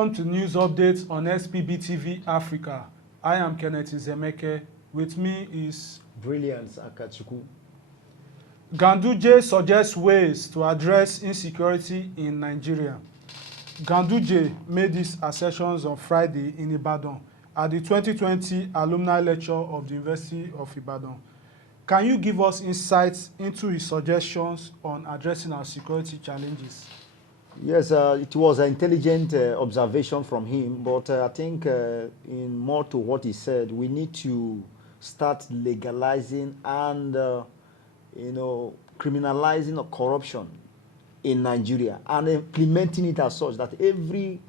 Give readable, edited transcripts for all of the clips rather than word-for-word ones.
Welcome to News Updates on XPBTV Africa. I am Kenneth Zemeke. With me is Brilliance Akachuku. Ganduje suggests ways to address insecurity in Nigeria. Ganduje made these assertions on Friday in Ibadan at the 2020 alumni lecture of the University of Ibadan. Can you give us insights into his suggestions on addressing our security challenges? Yes, it was an intelligent observation from him, but I think in more to what he said, we need to start legalizing and criminalizing corruption in Nigeria and implementing it as such that every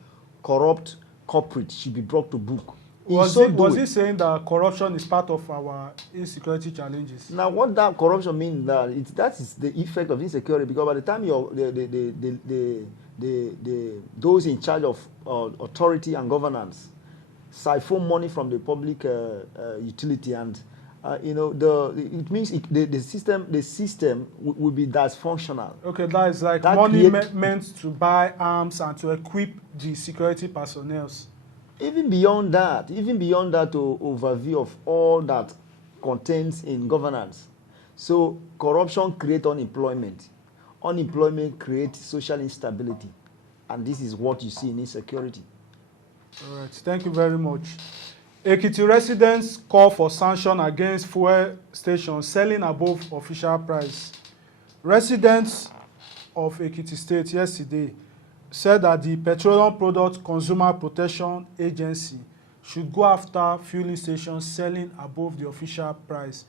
corrupt culprit should be brought to book. Was he saying that corruption is part of our insecurity challenges? Now, what that corruption means, that is the effect of insecurity, because by the time those in charge of authority and governance siphon money from the public utility, and it means the system will be dysfunctional. Okay, that is like that money meant to buy arms and to equip the security personnel. Even beyond that, overview of all that contains in governance. So corruption creates unemployment. Unemployment creates social instability. And this is what you see in insecurity. All right, thank you very much. Ekiti residents call for sanction against fuel stations selling above official price. Residents of Ekiti State yesterday said that the Petroleum Product Consumer Protection Agency should go after fueling stations selling above the official price.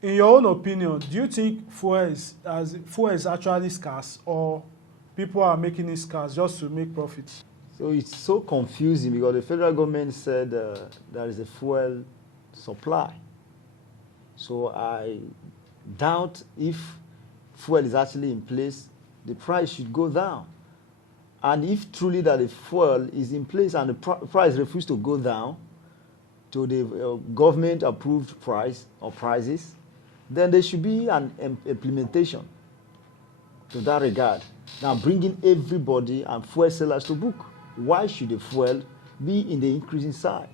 In your own opinion, do you think fuel is actually scarce, or people are making it scarce just to make profits? So it's so confusing because the federal government said there is a fuel supply. So I doubt if fuel is actually in place, the price should go down. And if truly that the fuel is in place and the price refuses to go down to the government-approved price or prices, then there should be an implementation to that regard. Now, bringing everybody and fuel sellers to book. Why should the fuel be in the increasing side?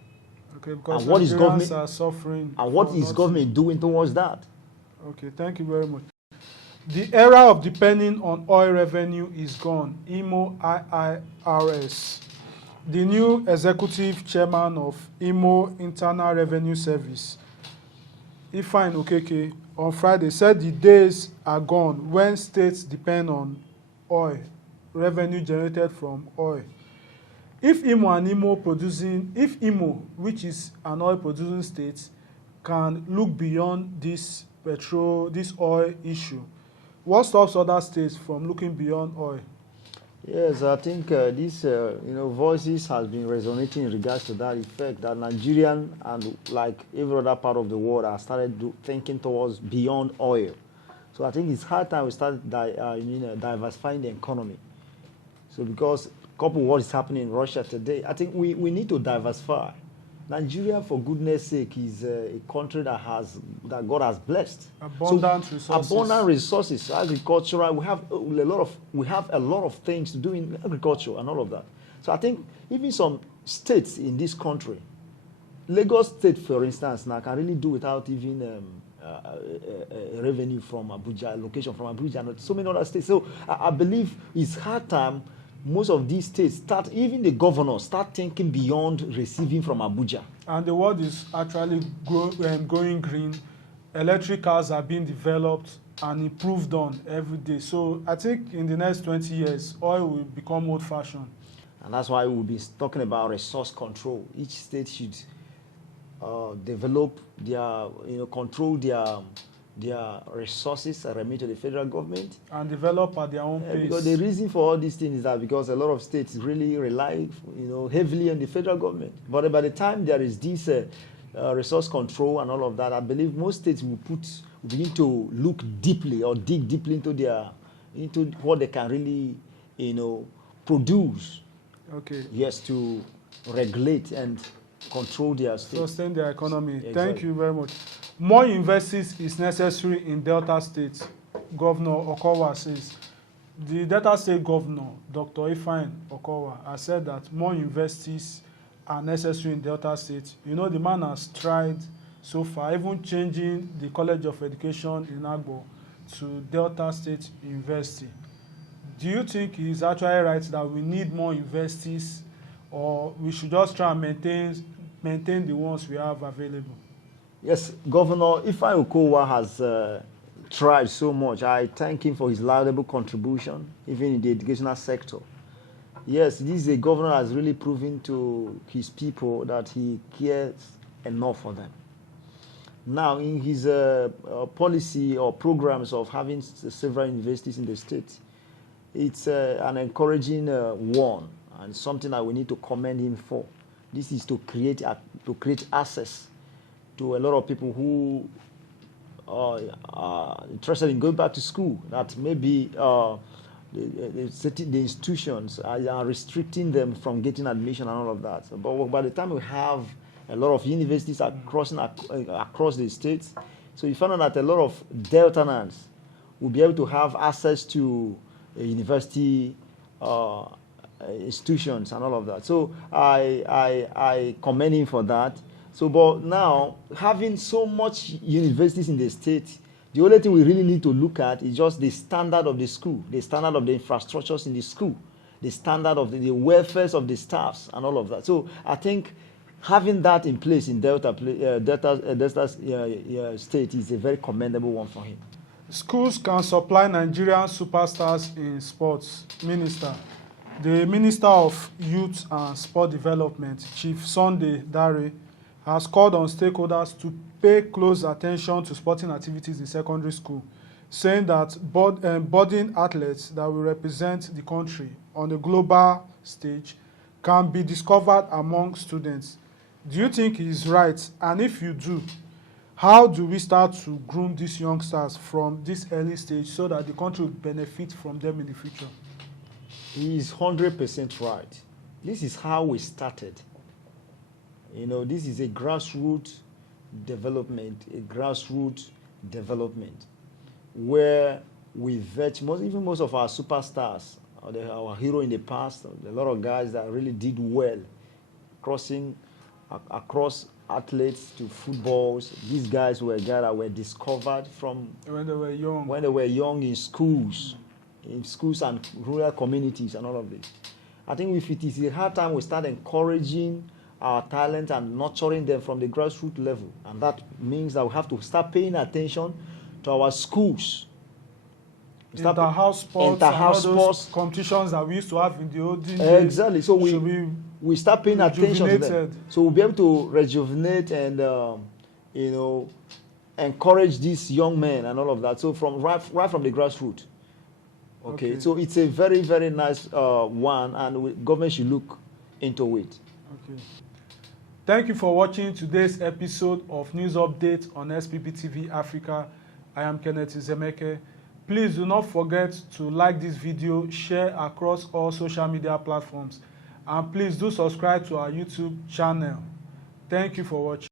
Okay, because and what is government are suffering. And what is government doing towards that? Okay, thank you very much. The era of depending on oil revenue is gone. IMO IIRS. The new executive chairman of IMO Internal Revenue Service, Ifeanyi Okeke, on Friday said the days are gone when states depend on oil, revenue generated from oil. If IMO, which is an oil producing state, can look beyond this oil issue, what stops other states from looking beyond oil? Yes, I think these voices has been resonating in regards to that effect, that Nigerian and like every other part of the world have started thinking towards beyond oil. So I think it's high time we start diversifying the economy. So because couple what is happening in Russia today, I think we need to diversify. Nigeria, for goodness sake, is a country that God has blessed. Abundant resources. Abundant resources, agricultural. We have a lot of things to do in agriculture and all of that. So I think even some states in this country, Lagos State, for instance, now can really do without even revenue from Abuja, location from Abuja, and so many other states. So I believe it's hard time. Most of these states even the governors start thinking beyond receiving from Abuja. And the world is actually going green. Electric cars are being developed and improved on every day. So I think in the next 20 years, oil will become old-fashioned. And that's why we'll be talking about resource control. Each state should develop control their resources are remitted to the federal government and develop at their own pace. Because the reason for all these things is that because a lot of states really rely, heavily on the federal government. But by the time there is this resource control and all of that, I believe most states will begin to look deeply or dig deeply into what they can really, produce. Okay. Yes, to regulate and control their state. Sustain their economy. Exactly. Thank you very much. More universities is necessary in Delta State, Governor Okowa says. The Delta State Governor, Dr. Ifeanyi Okowa, has said that more universities are necessary in Delta State. You know, the man has tried so far, even changing the College of Education in Agbo to Delta State University. Do you think it is actually right that we need more universities, or we should just try and maintain the ones we have available? Yes, Governor Ifeanyi Okowa has tried so much. I thank him for his laudable contribution, even in the educational sector. Yes, this is a governor that has really proven to his people that he cares enough for them. Now, in his policy or programs of having several universities in the state, it's an encouraging one, and something that we need to commend him for. This is to create access to a lot of people who are interested in going back to school, that maybe the institutions are restricting them from getting admission and all of that. But by the time we have a lot of universities across the states, so you find out that a lot of Deltanans will be able to have access to university institutions and all of that. So I commend him for that. So, but now, having so much universities in the state, the only thing we really need to look at is just the standard of the school, the standard of the infrastructures in the school, the standard of the welfare of the staffs and all of that. So I think having that in place in Delta State is a very commendable one for him. Schools can supply Nigerian superstars in sports. Minister, the Minister of Youth and Sport Development, Chief Sunday Dare, has called on stakeholders to pay close attention to sporting activities in secondary school, saying that budding athletes that will represent the country on the global stage can be discovered among students. Do you think he is right? And if you do, how do we start to groom these youngsters from this early stage so that the country will benefit from them in the future? He is 100% right. This is how we started. You know, this is a grassroots development, where we vet most of our superstars, our hero in the past, a lot of guys that really did well, crossing across athletes to footballs. These guys were guys that were discovered from when they were young. When they were young in schools and rural communities and all of this. I think if it is a hard time, we start encouraging our talent and nurturing them from the grassroots level. And that means that we have to start paying attention to our schools. Inter-house sports, competitions that we used to have in the olden days. Exactly. So we start paying attention to them. So we'll be able to rejuvenate and encourage these young men and all of that. So from right from the grassroots. Okay. So it's a very, very nice one, and government should look into it. Okay. Thank you for watching today's episode of News Update on XPBTV Africa. I am Kenneth Zemeke. Please do not forget to like this video, share across all social media platforms, and please do subscribe to our YouTube channel. Thank you for watching.